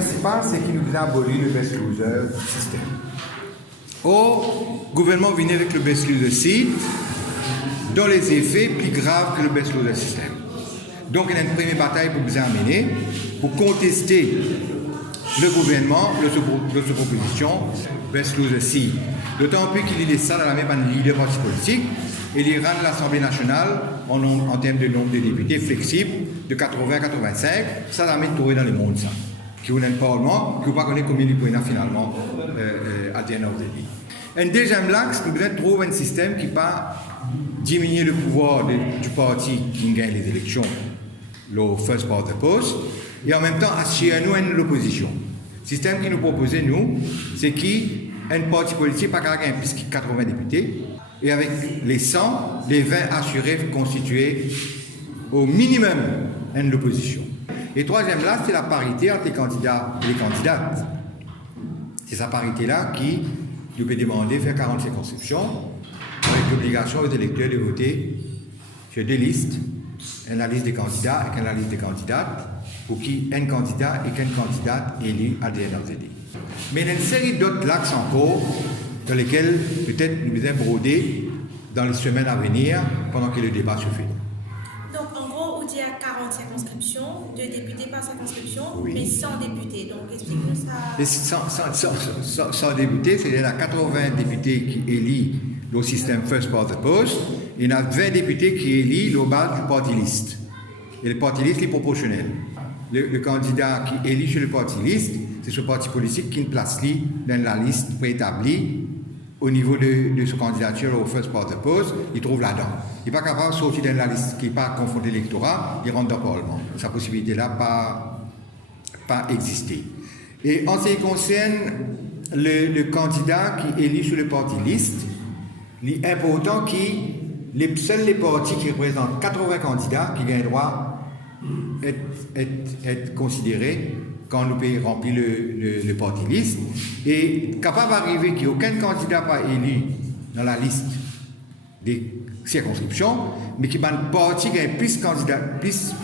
principal, c'est qu'il nous a aboli le best loser système. Or, le gouvernement vient avec le best loser seat, dont les effets plus graves que le best loser système. Donc, il y a une première bataille pour vous amener, pour contester le gouvernement, notre proposition, best loser seat. D'autant plus qu'il est ça dans la même année leader parti politique, et il rend l'Assemblée nationale en termes de nombre de députés flexible de 80 à 85, ça l'a mis trouvé dans le monde, ça. Qui ont un parlement, qui ne pas connaître combien il peut finalement à the end of the day. Un deuxième axe, nous devons trouver un système qui ne pas diminuer le pouvoir du parti qui gagne les élections, le first past the post, et en même temps assurer à nous l'opposition. Le système qui nous proposait, nous, c'est qu'un parti politique pas gagner plus que 80 députés, et avec les 100, les 20 assurés constitués au minimum de l'opposition. Et troisième là, c'est la parité entre les candidats et les candidates. C'est sa parité-là qui nous peut demander de faire 40 circonscriptions, avec l'obligation aux électeurs de voter sur deux listes, une liste des candidats et une liste des candidates, pour qui un candidat et qu'une candidate élu à DNRZD. Mais il y a une série d'autres axes encore, dans lesquels peut-être nous devons broder dans les semaines à venir, pendant que le débat se fait. Donc, en gros, il y a 40 circonscriptions, 2 députés par circonscription, oui. Mais 100 députés. Donc, explique-nous ça. 100 députés, c'est-à-dire 80 députés qui élisent le système First Past the Post, et il y a 20 députés qui élisent le base du party list. Et le party list est proportionnel. Le candidat qui élit sur le party list, c'est ce parti politique qui place dans la liste préétablie au niveau de sa candidature au First Past the Post, il trouve là-dedans. Il n'est pas capable de sortir dans la liste qui n'est pas confronté à l'électorat, il rentre dans le Parlement. Sa possibilité-là pas exister. Et en ce qui concerne le candidat qui est élu sur le party list, il est important que seuls les partis qui représentent 80 candidats qui gagnent droit être considérés quand nous pouvons remplir le party list, et capable d'arriver qu'il n'y ait aucun candidat pas élu dans la liste des circonscriptions, mais qui a un parti qui a plus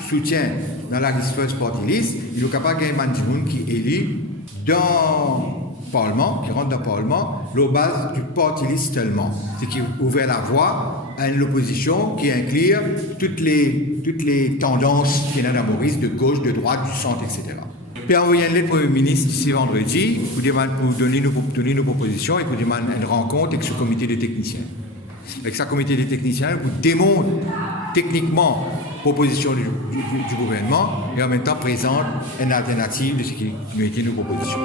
soutien dans la liste first party list, il est capable de gagner un monde qui est élu dans le Parlement, qui rentre dans le Parlement, la base du party list seulement. C'est qui ouvre la voie à une opposition qui inclut toutes les tendances qu'il y a dans Maurice, de gauche, de droite, du centre, etc. Puis envoyer une lettre au Premier ministre d'ici vendredi pour donner nos propositions et pour demander une rencontre avec ce comité de techniciens. Avec ce comité de techniciens, pour démontrer techniquement proposition du gouvernement et en même temps présente une alternative de ce qui nous était nos propositions.